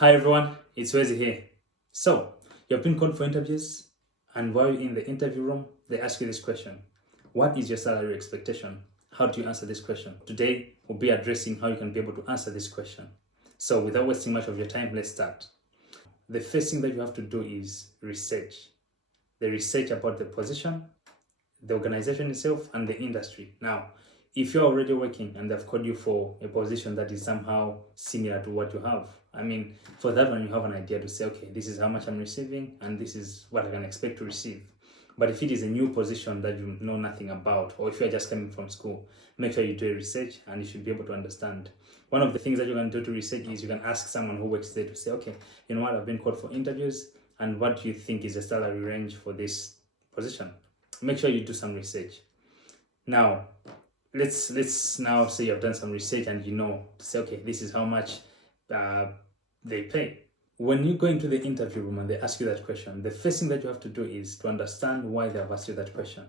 Hi everyone, it's Wezi here. So, you've been called for interviews, and while you're in the interview room, they ask you this question. What is your salary expectation? How do you answer this question? Today, we'll be addressing how you can be able to answer this question. So, without wasting much of your time, let's start. The first thing that you have to do is research. The research about the position, the organization itself, and the industry. Now, if you're already working and they've called you for a position that is somehow similar to what you have, for that one, you have an idea to say, okay, this is how much I'm receiving and this is what I can expect to receive. But if it is a new position that you know nothing about, or if you're just coming from school, make sure you do a research and you should be able to understand. One of the things that you can do to research is you can ask someone who works there to say, okay, you know what, I've been called for interviews, and what do you think is the salary range for this position? Make sure you do some research. Now, let's now say you've done some research and you know to say, okay, this is how much they pay. When you go into the interview room and they ask you that question, the first thing that you have to do is to understand why they have asked you that question.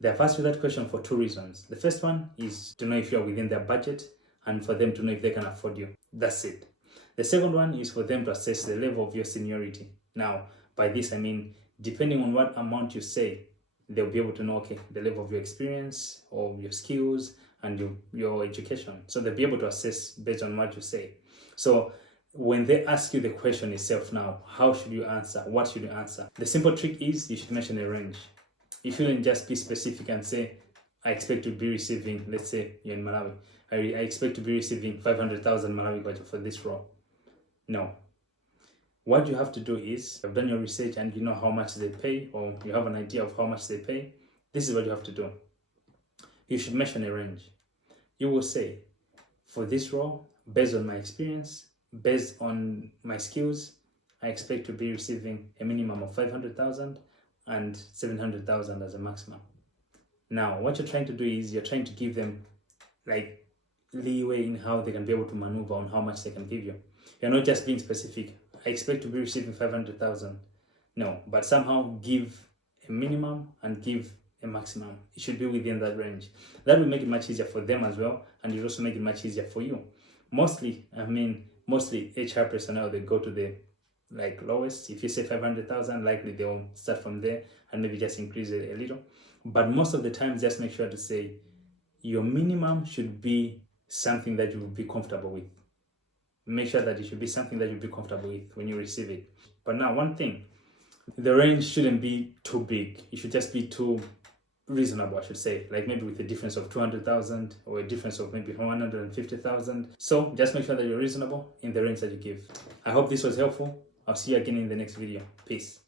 They have asked you that question for two reasons. The first one is to know if you're within their budget and for them to know if they can afford you. That's it. The second one is for them to assess the level of your seniority. Now, by this I mean, depending on what amount you say, they'll be able to know, okay, the level of your experience or your skills and your education. So they'll be able to assess based on what you say. So when they ask you the question itself now, how should you answer? What should you answer? The simple trick is you should mention a range. You shouldn't just be specific and say, I expect to be receiving, let's say you're in Malawi, I expect to be receiving 500,000 Malawi kwacha for this role. No. What you have to do is, you've done your research and you know how much they pay, or you have an idea of how much they pay. This is what you have to do. You should mention a range. You will say, for this role, based on my experience, based on my skills, I expect to be receiving a minimum of 500,000 and 700,000 as a maximum. Now, what you're trying to do is you're trying to give them like leeway in how they can be able to maneuver on how much they can give you. You're not just being specific. I expect to be receiving 500,000. No, but somehow give a minimum and give a maximum. It should be within that range. That will make it much easier for them as well, and it will also make it much easier for you. Mostly HR personnel, they go to the lowest. If you say 500,000, likely they will start from there and maybe just increase it a little. But most of the time, just make sure to say your minimum should be something that you will be comfortable with. Make sure that it should be something that you'll be comfortable with when you receive it. But now, one thing, the range shouldn't be too big. It should just be too reasonable, I should say, like maybe with a difference of 200,000 or a difference of maybe 150,000. So just make sure that you're reasonable in the range that you give. I hope this was helpful. I'll see you again in the next video. Peace.